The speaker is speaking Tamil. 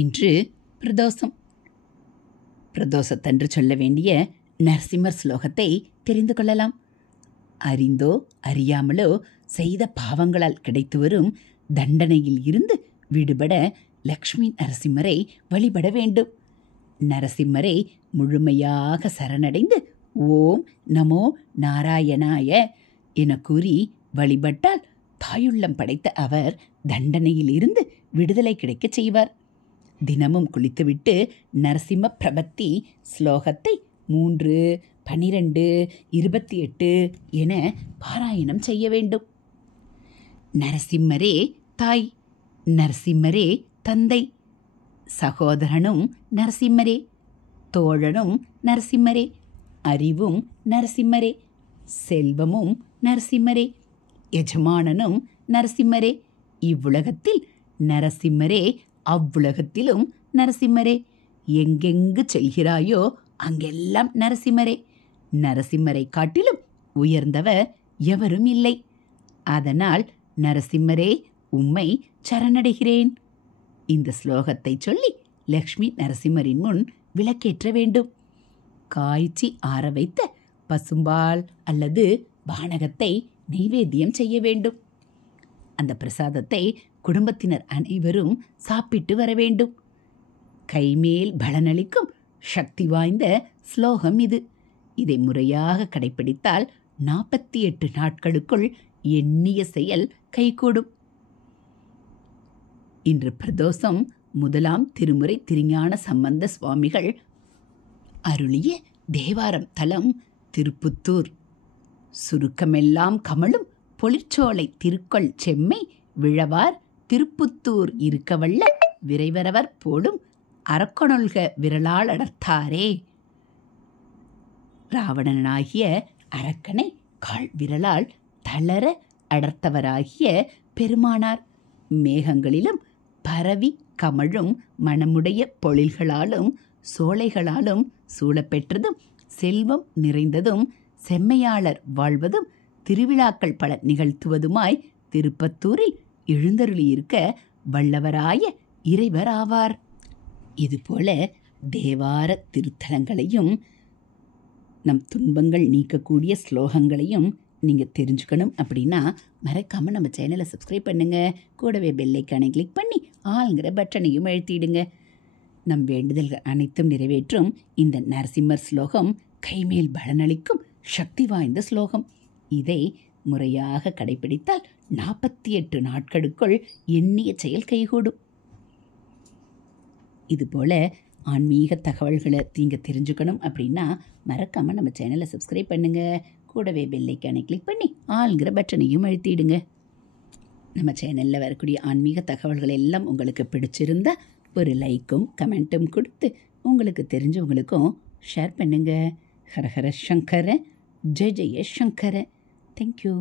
இன்று பிரதோஷம். பிரதோஷத்தன்று சொல்ல வேண்டிய நரசிம்மர் ஸ்லோகத்தை தெரிந்து கொள்ளலாம். அறிந்தோ அறியாமலோ செய்த பாவங்களால் கிடைத்து வரும் தண்டனையில் இருந்து விடுபட லக்ஷ்மி நரசிம்மரை வழிபட வேண்டும். நரசிம்மரை முழுமையாக சரணடைந்து ஓம் நமோ நாராயணாய என கூறி வழிபட்டால் தாயுள்ளம் படைத்த அவர் தண்டனையில் இருந்து விடுதலை கிடைக்கச் செய்வார். தினமும் குளித்துவிட்டு நரசிம்ம பிரபத்தி ஸ்லோகத்தை 3, 12, 28 என பாராயணம் செய்ய வேண்டும். நரசிம்மரே தாய், நரசிம்மரே தந்தை, சகோதரனும் நரசிம்மரே, தோழனும் நரசிம்மரே, அறிவும் நரசிம்மரே, செல்வமும் நரசிம்மரே, எஜமானனும் நரசிம்மரே. இவ்வுலகத்தில் நரசிம்மரே, அவ்வுலகத்திலும் நரசிம்மரே. எங்கெங்கு செல்கிறாயோ அங்கெல்லாம் நரசிம்மரே. நரசிம்மரை காட்டிலும் உயர்ந்தவர் எவரும் இல்லை. அதனால் நரசிம்மரே உம்மை சரணடைகிறேன். இந்த ஸ்லோகத்தை சொல்லி லக்ஷ்மி நரசிம்மரின் முன் விளக்கேற்ற வேண்டும். காய்ச்சி ஆற வைத்த பசும்பால் அல்லது பானகத்தை நைவேத்தியம் செய்ய வேண்டும். அந்த பிரசாதத்தை குடும்பத்தினர் அனைவரும் சாப்பிட்டு வர வேண்டும். கைமேல் பலனளிக்கும் சக்தி வாய்ந்த ஸ்லோகம் இது. இதை முறையாக கடைபிடித்தால் 48 நாட்களுக்குள் எண்ணிய செயல் கைகூடும். இன்று பிரதோஷம். முதலாம் திருமுறை திருஞான சம்பந்த சுவாமிகள் அருளிய தேவாரம் தலம் திருப்புத்தூர். சுருக்கமெல்லாம் கமழும் பொழிற்சோலை திருக்கொள் செம்மை விழவார் திருப்புத்தூர் இருக்கவல்ல விரைவரவர் போடும் அரக்கொணொல்க விரலால் அடர்த்தாரே. ராவணனாகிய அரக்கனை கால் விரலால் தளர அடர்த்தவராகிய பெருமானார் மேகங்களிலும் பரவி கமழும் மணமுடைய பொழில்களாலும் சோலைகளாலும் சூழப்பெற்றதும் செல்வம் நிறைந்ததும் செம்மையாளர் வாழ்வதும் திருவிழாக்கள் பல நிகழ்த்துவதுமாய் திருப்பத்தூரில் எழுந்தருளியிருக்க வல்லவராய இறைவர் ஆவார். இதுபோல தேவார திருத்தலங்களையும் நம் துன்பங்கள் நீக்கக்கூடிய ஸ்லோகங்களையும் நீங்கள் தெரிஞ்சுக்கணும் அப்படின்னா மறக்காமல் நம்ம சேனலை சப்ஸ்கிரைப் பண்ணுங்கள். கூடவே பெல்லைக்கானை கிளிக் பண்ணி ஆளுங்கிற பட்டனையும் அழுத்திடுங்க. நம் வேண்டுதல்கள் அனைத்தும் நிறைவேற்றும் இந்த நரசிம்மர் ஸ்லோகம் கைமேல் பலனளிக்கும் சக்தி வாய்ந்த ஸ்லோகம். இதை முறையாக கடைபிடித்தால் 48 நாட்களுக்குள் எண்ணிய செயல் கைகூடும். இதுபோல் ஆன்மீக தகவல்களை நீங்கள் தெரிஞ்சுக்கணும் அப்படின்னா மறக்காமல் நம்ம சேனலை சப்ஸ்கிரைப் பண்ணுங்கள். கூடவே பெல்லைக்கானை கிளிக் பண்ணி ஆளுங்கிற பட்டனையும் அழுத்திடுங்க. நம்ம சேனலில் வரக்கூடிய ஆன்மீக தகவல்கள் எல்லாம் உங்களுக்கு பிடிச்சிருந்தா ஒரு லைக்கும் கமெண்ட்டும் கொடுத்து உங்களுக்கு தெரிஞ்சவங்களுக்கும் ஷேர் பண்ணுங்கள். ஹர ஹர சங்கர, ஜெய ஜெய சங்கர. தேங்க்யூ.